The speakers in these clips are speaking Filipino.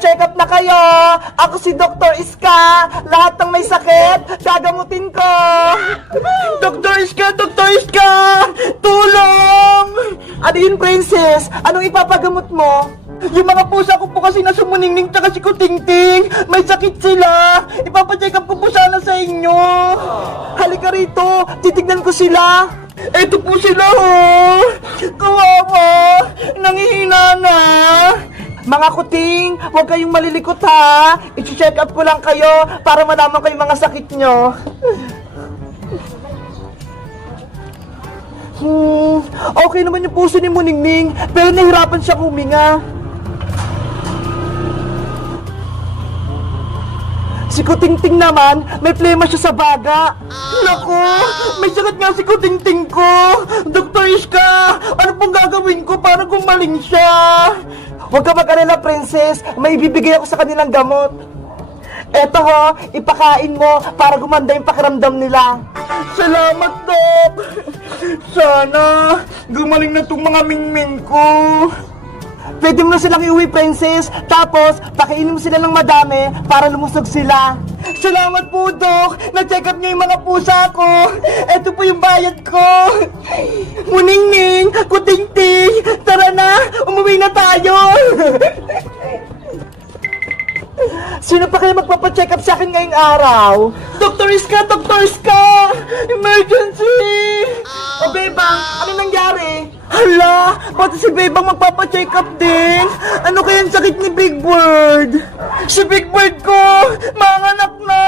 magpa-check up na kayo. Ako si Dr. Iska. Lahat ng may sakit, gagamutin ko. Dr. Iska! Dr. Iska! Tulong! Ano yun, Princess? Anong ipapagamot mo? Yung mga pusa ko po kasi nasa Muningning tsaka si Kutingting. May sakit sila. Ipapacheck up ko po sana sa inyo. Halika rito. Titignan ko sila. Eto po sila, oh. Kawawa. Nangihina na. Mga kuting, huwag kayong malilikot, ha. I-check up ko lang kayo para malaman ko yung mga sakit nyo. Okay naman yung puso ni Muningning, pero nahirapan siya huminga. Si Kutingting naman, may plema siya sa baga. Naku, may sakit nga si Kutingting ko. Dr. Iska, ano pong gagawin ko para gumaling siya? Huwag ka mag-alala, Princess. May ibibigay ako sa kanilang gamot. Eto ho, ipakain mo para gumanda yung pakiramdam nila. Salamat, Dok. Sana gumaling na itong mga mingming ko. Pwede mo na silang iuwi, Princess. Tapos, pakainin mo sila ng madami para lumusog sila. Salamat po, Dok. Na-check up niyo yung mga pusa ko. Ito po yung bayad ko. Muningning, Kutingting, tara na. Umuwi na tayo. Sino pa kaya magpapacheck up sa akin ngayong araw? Dr. Iska! Dr. Iska! Emergency! O, Bebang, ano nangyari? Hala, pati si Bebang magpapacheck up din. Ano kaya ang sakit ni Big Bird? Si Big Bird ko, manganak na.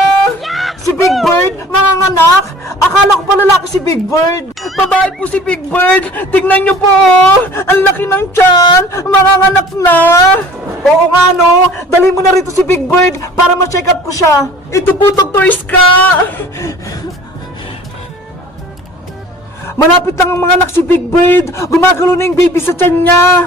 Si Big Bird, manganganak? Akala ko pa lalaki si Big Bird. Babae po si Big Bird. Tingnan niyo po, ang laki ng tiyan. Manganganak na. Oo nga, no? Dali mo na rito si Big Bird para ma-check up ko siya. Ito po, Dr. Iska. Malapit lang ang mga anak si Big Bird. Gumagalo na yung baby sa tiyan niya.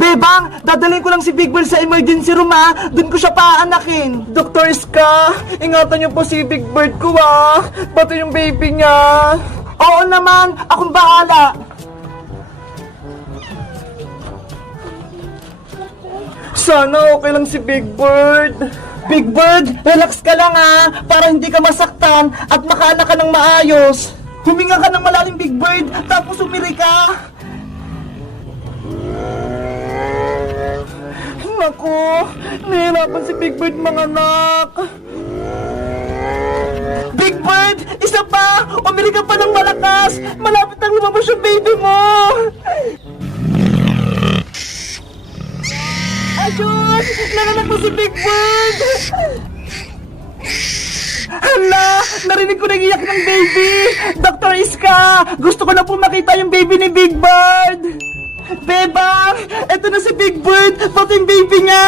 Bebang, dadalhin ko lang si Big Bird sa emergency room, ha? Doon ko siya paanakin. Dr. Iska, ingatan niyo po si Big Bird ko, ha? Pati yung baby niya. Oo naman, akong bahala. Sana okay lang si Big Bird. Big Bird, relax ka lang, ha, para hindi ka masaktan at makaanak ka ng maayos. Huminga ka ng malalim, Big Bird, tapos umiri ka. Naku, nahihirapan si Big Bird, mga anak. Big Bird, isa pa! Umiri ka pa ng malakas! Malapit ang lumabas yung baby mo! Ayun! Nanganak mo si Big Bird! Hala! Narinig ko nang iyak ng baby! Dr. Iska! Gusto ko na po makita yung baby ni Big Bird! Bebang! Eto na si Big Bird! Pati yung baby niya!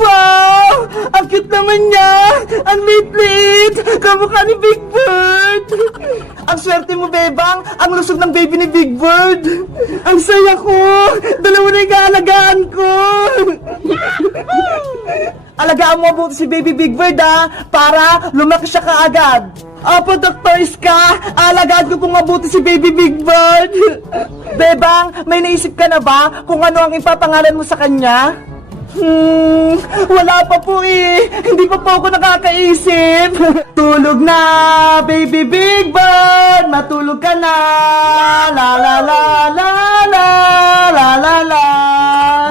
Wow! Ang cute naman niya! Ang liit-liit! Kamukha ni Big Bird! Ang swerte mo, Bebang! Ang lusog ng baby ni Big Bird! Ang saya ko! Dalawa na yung kaalagaan ko! Alagaan mo mabuti si baby Big Bird, ha? Para lumaki siya kaagad! Opo, Dr. Iska! Alagaan ko kung mabuti si baby Big Bird! Bebang, may naisip ka na ba kung ano ang ipapangalan mo sa kanya? Wala pa po eh. Hindi pa po ako nakakaisip. Tulog na, baby Big Bird. Matulog ka na. La la la la la la la la.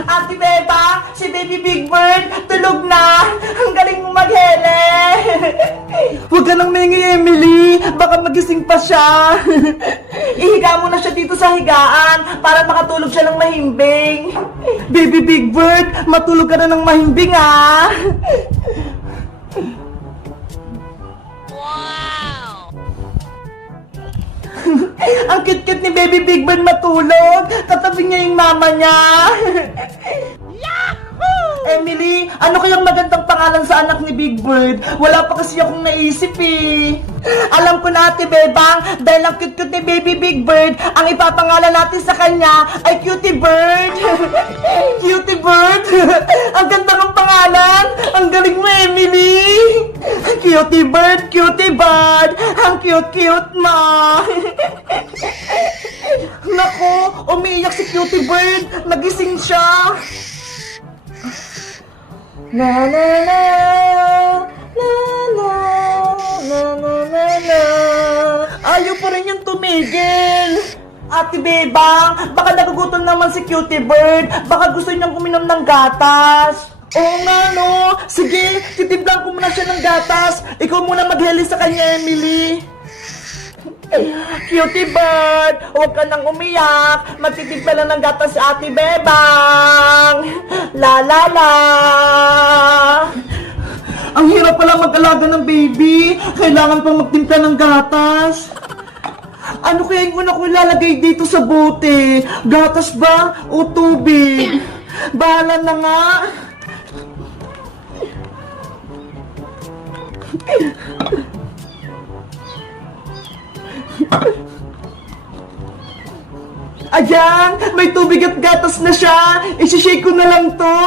Ate Beba, si baby Big Bird, tulog na. Ang galing mo maghele. Huwag ka nang maingi, Emily. Baka magising pa siya. Ihiga mo na siya dito sa higaan para makatulog siya ng mahimbing. Baby Big Bird, matulog ka na ng mahimbing, ha? Wow! Ang cute-cute ni Baby Big Bird matulog. Katabi niya yung mama niya. Emily, ano kayang magandang pangalan sa anak ni Big Bird? Wala pa kasi akong naisip eh. Alam ko na, Ate Bebang, dahil ang cute-cute ni Baby Big Bird, ang ipapangalan natin sa kanya ay Cutie Bird. Cutie Bird? Ang ganda ng pangalan. Ang galing mo, Emily. Cutie Bird, Cutie Bird. Ang cute-cute mo. Naku, umiiyak si Cutie Bird. Nagising siya. Na na na na na na na na na. Ayaw pa rin yung tumigil. Ate Bebang, baka nagugutom naman si Cutie Bird. Baka gusto niyang uminom ng gatas. Oo nga, no? Sige, titimplan ko muna siya ng gatas. Ikaw muna magheli sa kanya, Emily. Cutie Bird, huwag ka nang umiyak. Magtitimpla lang ng gatas si Ate Bebang. La la la. Ang hirap pala mag-alaga ng baby. Kailangan pang magtimpla ng gatas. Ano kaya yung una ko ilalagay dito sa bote? Gatas ba o tubig? Bahala na nga. Ayan! May tubig at gatas na siya! Isishake ko na lang to!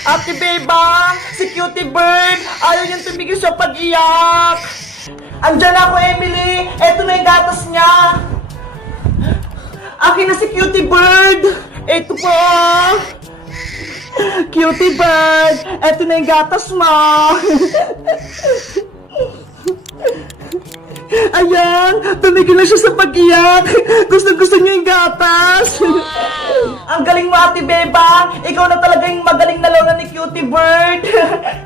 Ate Bebang! Si Cutie Bird! Ayaw niyang tumigil sa pag-iyak! Andyan ako, Emily! Eto na yung gatas niya! Akin na si Cutie Bird! Eto po! Cutie Bird! Eto na yung gatas mo! Ayan! Tumigil na siya sa pag-iyak! Gusto niya yung gatas! Ang galing mo, Ate Bebang! Ikaw na talaga yung magaling na lola ni Cutie Bird!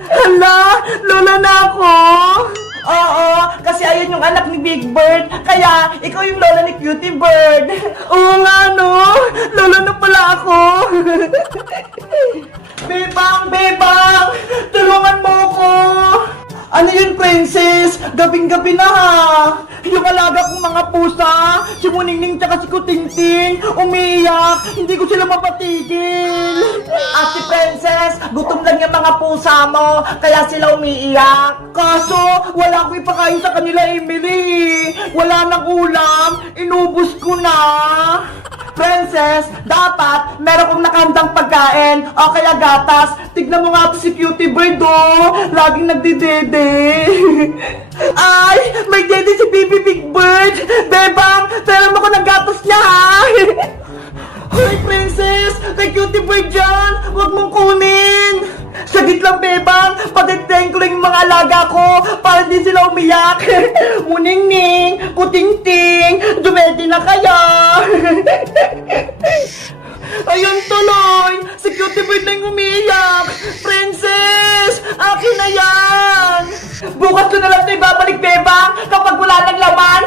Hala! Lola na ako! Oo, kasi ayun yung anak ni Big Bird, kaya ikaw yung lola ni Cutie Bird! Oo nga, no? Lola na pala ako! Bebang! Bebang! Tulungan mo ako! Ano yun, Princess? Gabing-gabi na ha! Yung alaga kong mga pusa, si Muningning tsaka si Kutingting, umiiyak, hindi ko sila mapatigil! At si Princess, gutom lang yung mga pusa mo, kaya sila umiiyak. Kaso, wala ko ipakain sa kanila, Emily! Wala nang ulam, inubos ko na! Princess, dapat meron kong nakahandang pagkain o kaya gatas. Tignan mo nga to si Cutie Bird, oh. Laging nagdidede. Ay, may dede si Baby Big Bird. Bebang, tira mo ko ng gatas niya, ha? Hoy, Princess, kay Cutie Bird dyan. Huwag mong kunin. Sagit lang, Bebang. Patitayin ko lang yung mga alaga ko para hindi sila umiyak. Muningning, Kutingting, dumedi na kaya. Ayun tuloy! Si Cutie Bird na yung umiiyak! Princess! Akin na yan! Bukas ko na lang ito ibabalik, Bebang, kapag wala ng laman!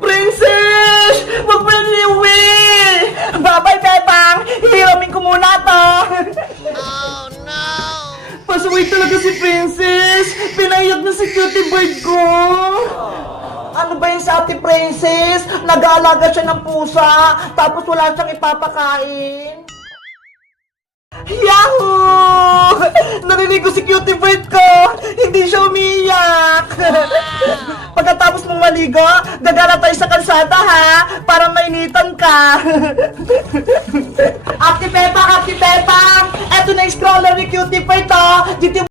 Princess! Huwag mo na iuwi! Bye-bye, Bebang! Hihiramin ko muna to! Oh, no! Pasuwi talaga si Princess! Pinaiyak na si Cutie Bird ko! Ano ba yun sa Ate Princess? Nag-aalaga siya ng pusa, tapos wala siyang ipapakain. Yahoo! Narinig ko si Cutie Bird ko! Hindi siya umiiyak! Pagkatapos mong maligo, gagala tayo sa kalsada, ha? Para mainitan ka! Ate Pepang! Eto na yung stroller ni Cutie Bird, oh! Dito